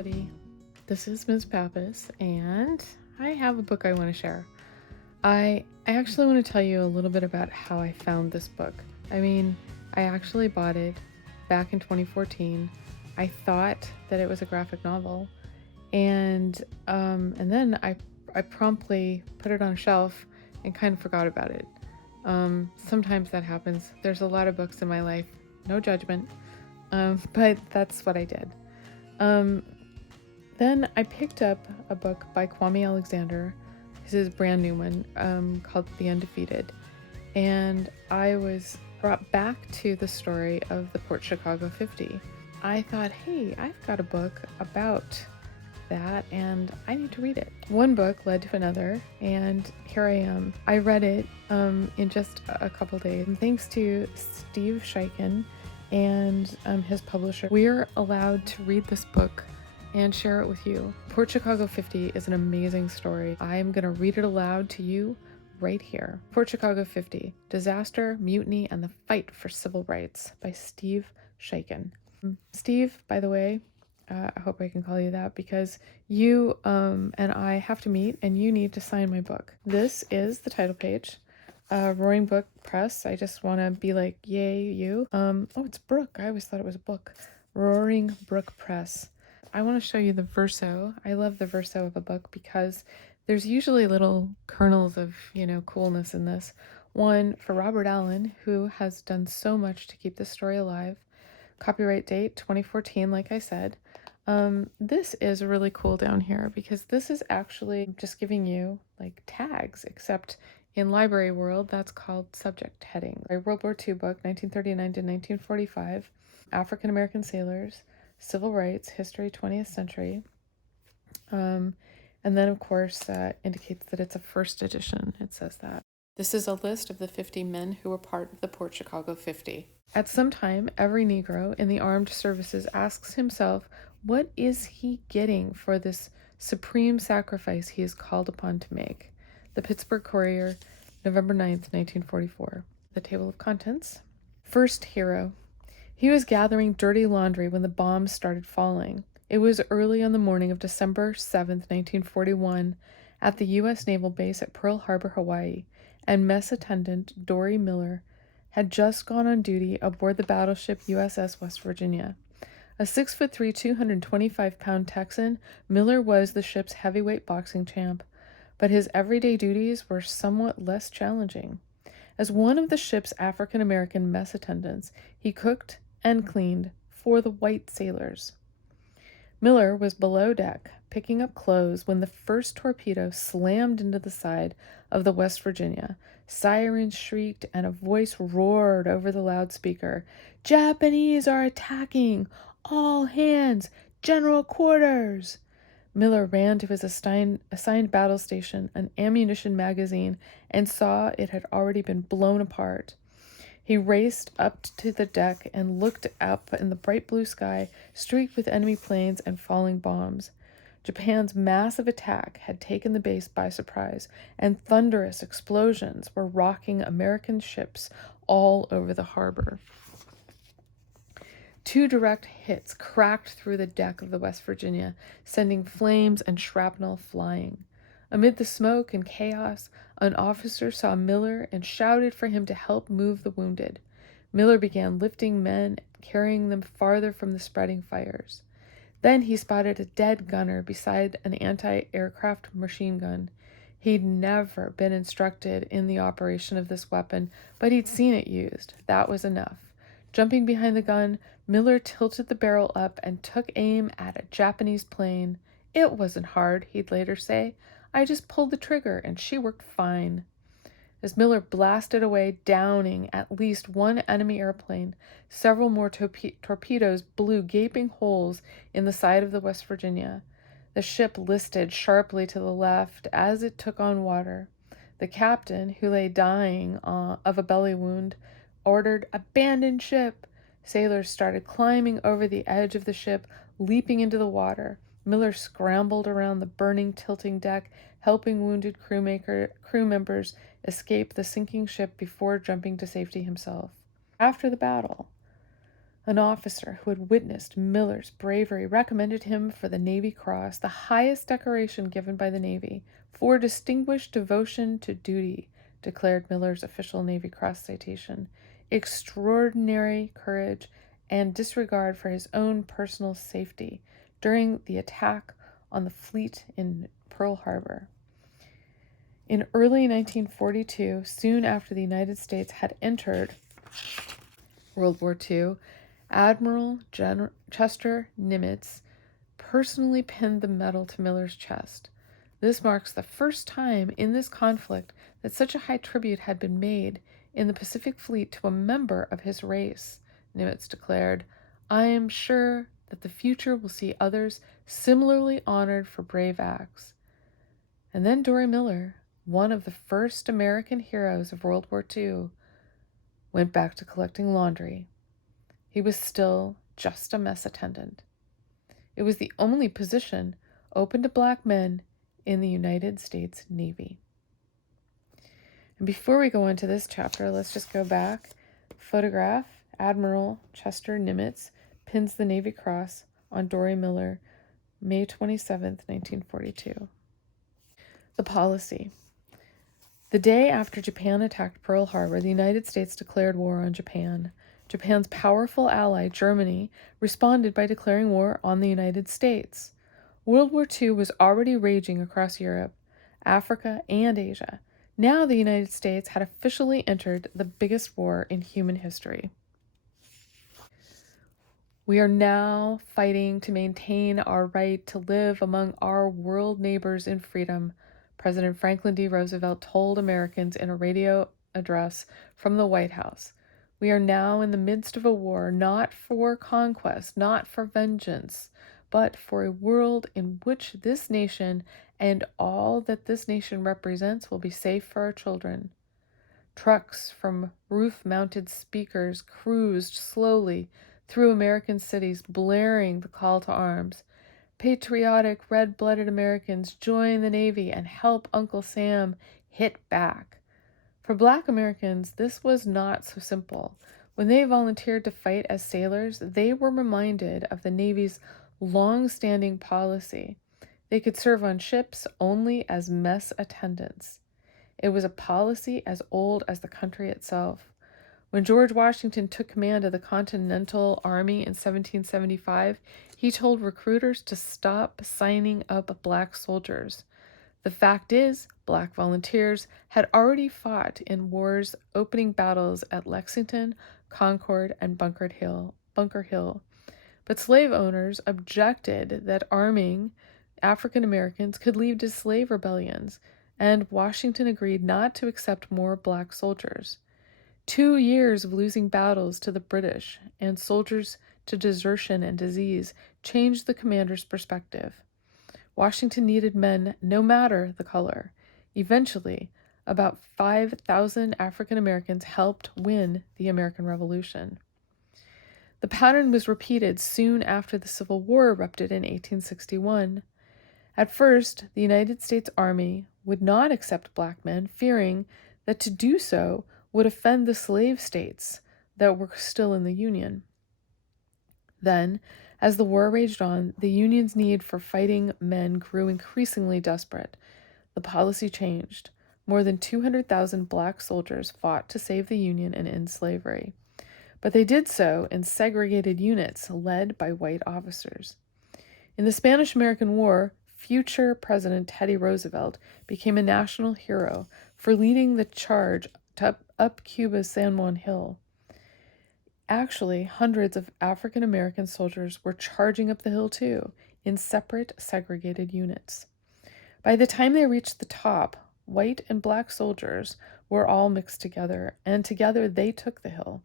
everybody. This is Ms. Pappas, and I have a book I want to share. I actually want to tell you a little bit about how I found this book. I actually bought it back in 2014. I thought that it was a graphic novel, and then I promptly put it on a shelf and kind of forgot about it. Sometimes that happens. There's a lot of books in my life, no judgment, but that's what I did. Then I picked up a book by Kwame Alexander. This is a brand new one, called The Undefeated. And I was brought back to the story of the Port Chicago 50. I thought, hey, I've got a book about that and I need to read it. One book led to another, and here I am. I read it in just a couple days. And thanks to Steve Sheinkin and his publisher, we're allowed to read this book and share it with you. Port Chicago 50 is an amazing story. I'm going to read it aloud to you right here. Port Chicago 50, Disaster, Mutiny, and the Fight for Civil Rights by Steve Sheinkin. Steve, by the way, I hope I can call you that because you and I have to meet and you need to sign my book. This is the title page. Roaring Book Press. I just want to be like, yay, you. Oh, it's Brook. I always thought it was a book. Roaring Brook Press. I want to show you the verso. I love the verso of a book because there's usually little kernels of, coolness in this. One for Robert Allen, who has done so much to keep this story alive. Copyright date 2014, like I said. This is really cool down here because this is actually just giving you like tags, except in library world, that's called subject heading. A World War II book, 1939 to 1945, African American sailors, civil rights, history, 20th century. And then, of course, indicates that it's a first edition. It says that. This is a list of the 50 men who were part of the Port Chicago 50. At some time, every Negro in the armed services asks himself, what is he getting for this supreme sacrifice he is called upon to make? The Pittsburgh Courier, November 9th, 1944. The table of contents. First hero. He was gathering dirty laundry when the bombs started falling. It was early on the morning of December 7th, 1941, at the U.S. Naval Base at Pearl Harbor, Hawaii, and Mess Attendant Dory Miller had just gone on duty aboard the battleship USS West Virginia. A 6'3", 225-pound Texan, Miller was the ship's heavyweight boxing champ, but his everyday duties were somewhat less challenging. As one of the ship's African-American mess attendants, he cooked and cleaned for the white sailors. Miller was below deck, picking up clothes when the first torpedo slammed into the side of the West Virginia. Sirens shrieked and a voice roared over the loudspeaker. "Japanese are attacking! All hands! General quarters!" Miller ran to his assigned battle station, an ammunition magazine, and saw it had already been blown apart. He raced up to the deck and looked up in the bright blue sky, streaked with enemy planes and falling bombs. Japan's massive attack had taken the base by surprise, and thunderous explosions were rocking American ships all over the harbor. 2 direct hits cracked through the deck of the West Virginia, sending flames and shrapnel flying. Amid the smoke and chaos, an officer saw Miller and shouted for him to help move the wounded. Miller began lifting men and carrying them farther from the spreading fires. Then he spotted a dead gunner beside an anti-aircraft machine gun. He'd never been instructed in the operation of this weapon, but he'd seen it used. That was enough. Jumping behind the gun, Miller tilted the barrel up and took aim at a Japanese plane. "It wasn't hard," he'd later say. "I just pulled the trigger and she worked fine." As Miller blasted away, downing at least one enemy airplane, several more torpedoes blew gaping holes in the side of the West Virginia. The ship listed sharply to the left as it took on water. The captain, who lay dying of a belly wound, ordered, "Abandon ship!" Sailors started climbing over the edge of the ship, leaping into the water. Miller scrambled around the burning, tilting deck, helping wounded crew members escape the sinking ship before jumping to safety himself. After the battle, An officer who had witnessed Miller's bravery recommended him for the Navy Cross, the highest decoration given by the Navy, for distinguished devotion to duty, declared Miller's official Navy Cross citation, extraordinary courage and disregard for his own personal safety during the attack on the fleet in Pearl Harbor. In early 1942, soon after the United States had entered World War II, Admiral Chester Nimitz personally pinned the medal to Miller's chest. This marks the first time in this conflict that such a high tribute had been made in the Pacific Fleet to a member of his race, Nimitz declared. I am sure that the future will see others similarly honored for brave acts. And then Dory Miller, one of the first American heroes of World War II, went back to collecting laundry. He was still just a mess attendant. It was the only position open to black men in the United States Navy. And before we go into this chapter, let's just go back. Photograph, Admiral Chester Nimitz pins the Navy Cross on Dory Miller, May 27th, 1942. The policy. The day after Japan attacked Pearl Harbor, the United States declared war on Japan. Japan's powerful ally, Germany, responded by declaring war on the United States. World War II was already raging across Europe, Africa, and Asia. Now the United States had officially entered the biggest war in human history. We are now fighting to maintain our right to live among our world neighbors in freedom, President Franklin D. Roosevelt told Americans in a radio address from the White House. We are now in the midst of a war, not for conquest, not for vengeance, but for a world in which this nation and all that this nation represents will be safe for our children. Trucks from roof-mounted speakers cruised slowly through American cities, blaring the call to arms. Patriotic, red-blooded Americans join the Navy and help Uncle Sam hit back. For Black Americans, this was not so simple. When they volunteered to fight as sailors, they were reminded of the Navy's long-standing policy. They could serve on ships only as mess attendants. It was a policy as old as the country itself. When George Washington took command of the Continental Army in 1775, he told recruiters to stop signing up Black soldiers. The fact is, Black volunteers had already fought in war's opening battles at Lexington, Concord, and Bunker Hill. But slave owners objected that arming African Americans could lead to slave rebellions, and Washington agreed not to accept more Black soldiers. 2 years of losing battles to the British and soldiers to desertion and disease changed the commander's perspective. Washington needed men no matter the color. Eventually, about 5,000 African Americans helped win the American Revolution. The pattern was repeated soon after the Civil War erupted in 1861. At first, the United States Army would not accept Black men, fearing that to do so would offend the slave states that were still in the Union. Then, as the war raged on, the Union's need for fighting men grew increasingly desperate. The policy changed. More than 200,000 Black soldiers fought to save the Union and end slavery. But they did so in segregated units led by white officers. In the Spanish-American War, future President Teddy Roosevelt became a national hero for leading the charge up Cuba's San Juan Hill. Actually, hundreds of African American soldiers were charging up the hill too, in separate segregated units. By the time they reached the top, white and Black soldiers were all mixed together, and together they took the hill.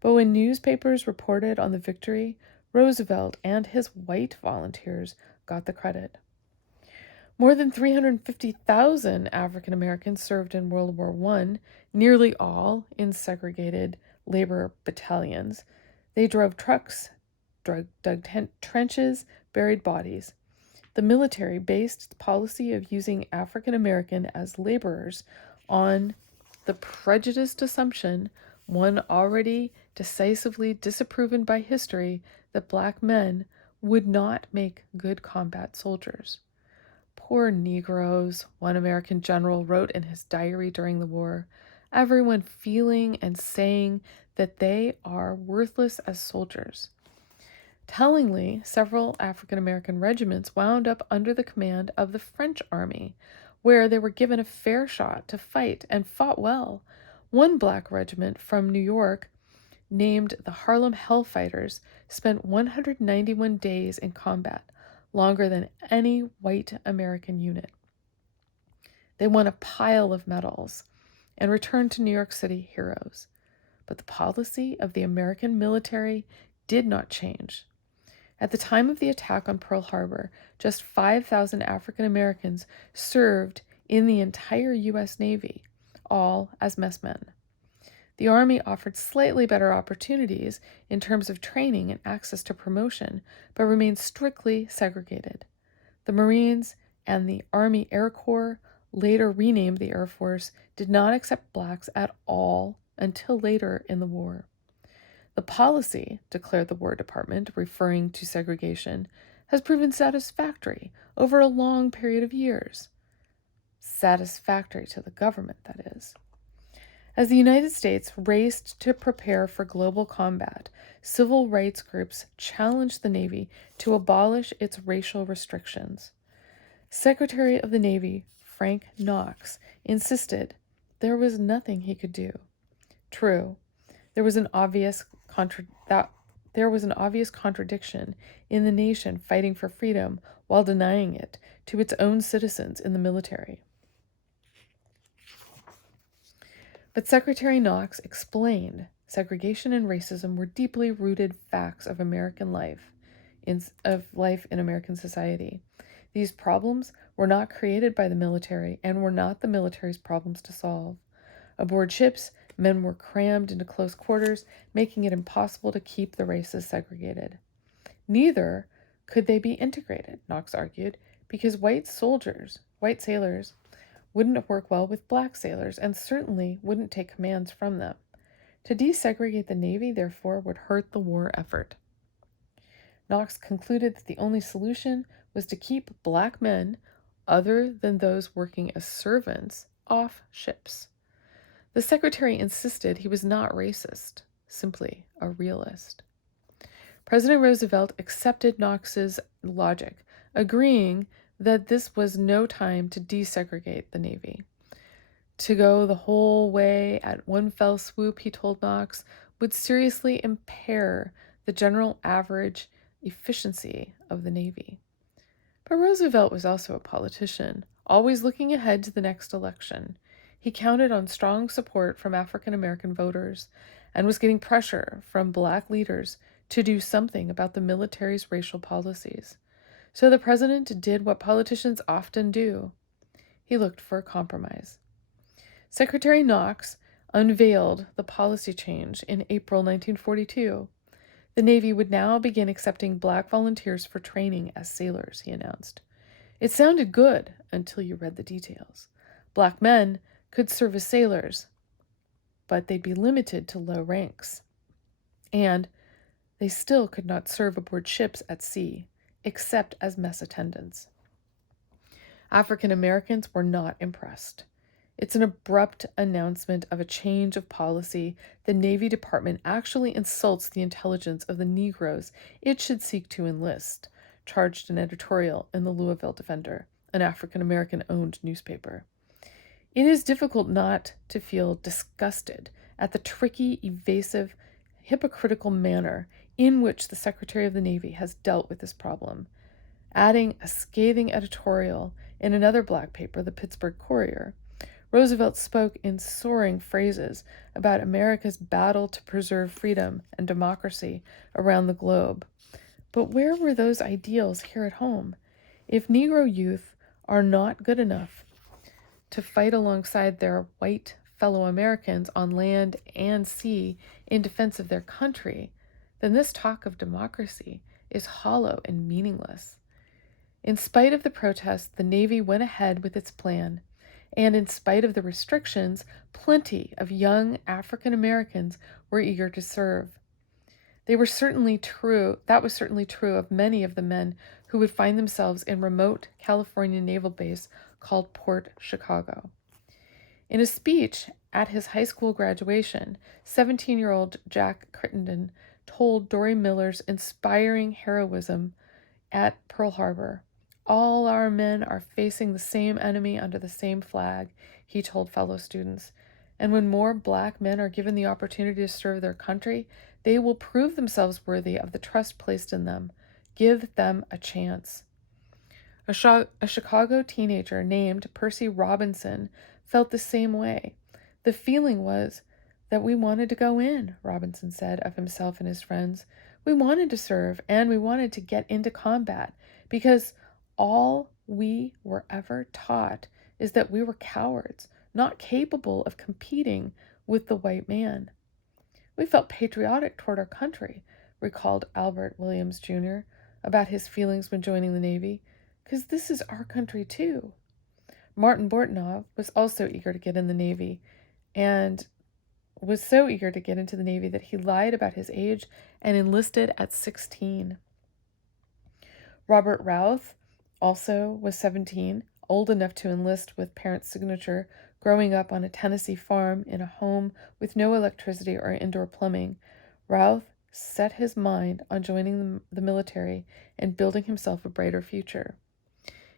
But when newspapers reported on the victory, Roosevelt and his white volunteers got the credit. More than 350,000 African Americans served in World War I, nearly all in segregated labor battalions. They drove trucks, dug trenches, buried bodies. The military based its policy of using African American as laborers on the prejudiced assumption, one already decisively disproven by history that black men would not make good combat soldiers. Poor Negroes, one American general wrote in his diary during the war, everyone feeling and saying that they are worthless as soldiers. Tellingly, several African American regiments wound up under the command of the French army, where they were given a fair shot to fight and fought well. One black regiment from New York, named the Harlem Hellfighters, spent 191 days in combat, longer than any white American unit. They won a pile of medals and returned to New York City heroes. But the policy of the American military did not change. At the time of the attack on Pearl Harbor, just 5,000 African Americans served in the entire U.S. Navy, all as messmen. The Army offered slightly better opportunities in terms of training and access to promotion, but remained strictly segregated. The Marines and the Army Air Corps, later renamed the Air Force, did not accept blacks at all until later in the war. The policy, declared the War Department, referring to segregation, has proven satisfactory over a long period of years. Satisfactory to the government, that is. As the United States raced to prepare for global combat, civil rights groups challenged the Navy to abolish its racial restrictions. Secretary of the Navy Frank Knox insisted there was nothing he could do. True, there was an obvious contradiction in the nation fighting for freedom while denying it to its own citizens in the military. But Secretary Knox explained segregation and racism were deeply rooted facts of American life, in American society. These problems were not created by the military and were not the military's problems to solve. Aboard ships, men were crammed into close quarters, making it impossible to keep the races segregated. Neither could they be integrated, Knox argued, because white sailors, wouldn't work well with black sailors and certainly wouldn't take commands from them. To desegregate the Navy, therefore, would hurt the war effort. Knox concluded that the only solution was to keep black men, other than those working as servants, off ships. The secretary insisted he was not racist, simply a realist. President Roosevelt accepted Knox's logic, agreeing that this was no time to desegregate the Navy. To go the whole way at one fell swoop, he told Knox, would seriously impair the general average efficiency of the Navy. But Roosevelt was also a politician, always looking ahead to the next election. He counted on strong support from African American voters and was getting pressure from black leaders to do something about the military's racial policies. So the president did what politicians often do. He looked for a compromise. Secretary Knox unveiled the policy change in April 1942. The Navy would now begin accepting black volunteers for training as sailors, he announced. It sounded good until you read the details. Black men could serve as sailors, but they'd be limited to low ranks. And they still could not serve aboard ships at sea, except as mess attendants. African Americans were not impressed. It's an abrupt announcement of a change of policy. The Navy Department actually insults the intelligence of the Negroes it should seek to enlist, charged an editorial in the Louisville Defender, an African American-owned newspaper. It is difficult not to feel disgusted at the tricky, evasive, hypocritical manner in which the Secretary of the Navy has dealt with this problem. Adding a scathing editorial in another black paper, the Pittsburgh Courier, Roosevelt spoke in soaring phrases about America's battle to preserve freedom and democracy around the globe. But where were those ideals here at home? If Negro youth are not good enough to fight alongside their white fellow Americans on land and sea in defense of their country, then this talk of democracy is hollow and meaningless. In spite of the protests, the Navy went ahead with its plan, And in spite of the restrictions, plenty of young African Americans were eager to serve. That was certainly true of many of the men who would find themselves in remote California naval base called Port Chicago. In a speech at his high school graduation, 17-year-old Jack Crittenden told Dory Miller's inspiring heroism at Pearl Harbor. All our men are facing the same enemy under the same flag, he told fellow students. And when more black men are given the opportunity to serve their country, they will prove themselves worthy of the trust placed in them. Give them a chance. A Chicago teenager named Percy Robinson felt the same way. The feeling was that we wanted to go in, Robinson said of himself and his friends. We wanted to serve, and we wanted to get into combat, because all we were ever taught is that we were cowards, not capable of competing with the white man. We felt patriotic toward our country, recalled Albert Williams Jr. about his feelings when joining the Navy, because this is our country too. Martin Bortnov was also eager to get in the Navy, and was so eager to get into the Navy that he lied about his age and enlisted at 16. Robert Routh also was 17, old enough to enlist with parents' signature, growing up on a Tennessee farm in a home with no electricity or indoor plumbing. Routh set his mind on joining the military and building himself a brighter future.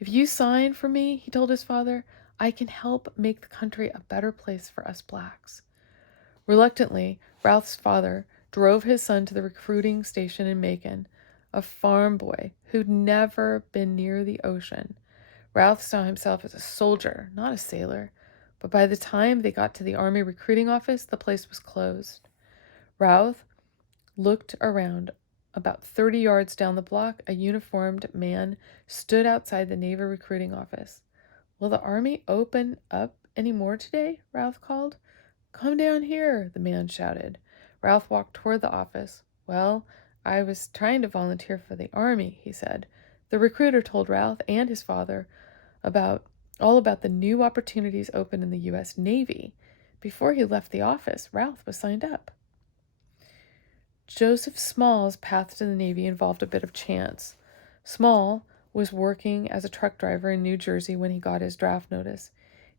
If you sign for me, he told his father, I can help make the country a better place for us blacks. Reluctantly, Routh's father drove his son to the recruiting station in Macon, a farm boy who'd never been near the ocean. Routh saw himself as a soldier, not a sailor, but by the time they got to the Army recruiting office, the place was closed. Routh looked around. About 30 yards down the block, a uniformed man stood outside the Navy recruiting office. Will the Army open up any more today? Routh called. Come down here, the man shouted. Routh walked toward the office. Well, I was trying to volunteer for the Army, he said. The recruiter told Routh and his father all about the new opportunities open in the U.S. Navy. Before he left the office, Routh was signed up. Joseph Small's path to the Navy involved a bit of chance. Small was working as a truck driver in New Jersey when he got his draft notice.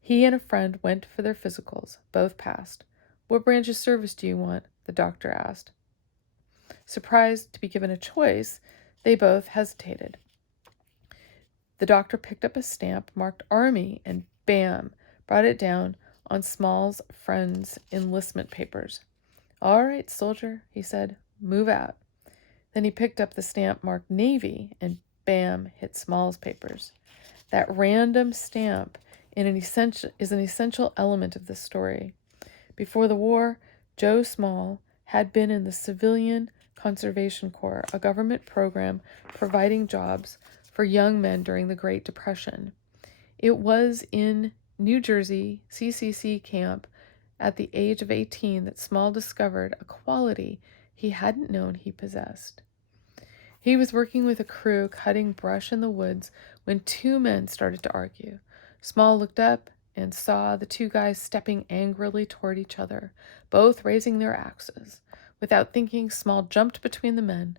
He and a friend went for their physicals. Both passed. What branch of service do you want? The doctor asked. Surprised to be given a choice, they both hesitated. The doctor picked up a stamp marked Army and bam, brought it down on Small's friend's enlistment papers. All right, soldier, he said, move out. Then he picked up the stamp marked Navy and bam, hit Small's papers. That random stamp is an essential element of this story. Before the war, Joe Small had been in the Civilian Conservation Corps, a government program providing jobs for young men during the Great Depression. It was in New Jersey CCC camp at the age of 18 that Small discovered a quality he hadn't known he possessed. He was working with a crew cutting brush in the woods when two men started to argue. Small looked up and saw the two guys stepping angrily toward each other, both raising their axes. Without thinking, Small jumped between the men.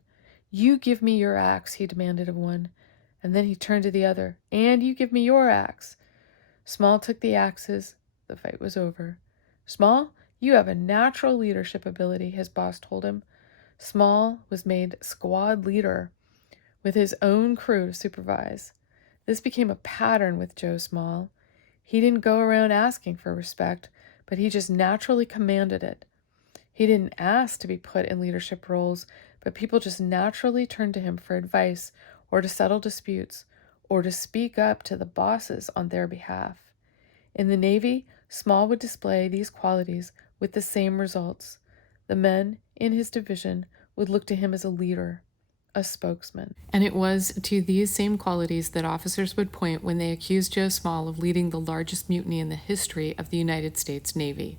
You give me your axe, he demanded of one, and then he turned to the other. And you give me your axe. Small took the axes. The fight was over. Small, you have a natural leadership ability, his boss told him. Small was made squad leader with his own crew to supervise. This became a pattern with Joe Small. He didn't go around asking for respect, but he just naturally commanded it. He didn't ask to be put in leadership roles, but people just naturally turned to him for advice or to settle disputes or to speak up to the bosses on their behalf. In the Navy, Small would display these qualities with the same results. The men in his division would look to him as a leader, a spokesman. And it was to these same qualities that officers would point when they accused Joe Small of leading the largest mutiny in the history of the United States Navy.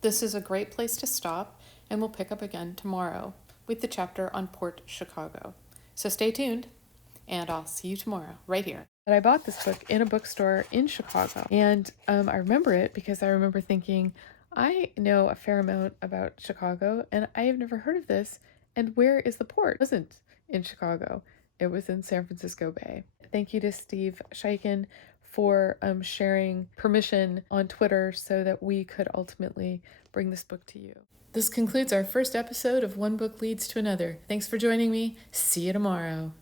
This is a great place to stop, and we'll pick up again tomorrow with the chapter on Port Chicago. So stay tuned, and I'll see you tomorrow right here. But I bought this book in a bookstore in Chicago. And I remember it because I remember thinking, I know a fair amount about Chicago and I have never heard of this. And where is the port? It wasn't in Chicago, it was in San Francisco Bay. Thank you to Steve Sheinkin for sharing permission on Twitter so that we could ultimately bring this book to you. This concludes our first episode of One Book Leads to Another. Thanks for joining me. See you tomorrow.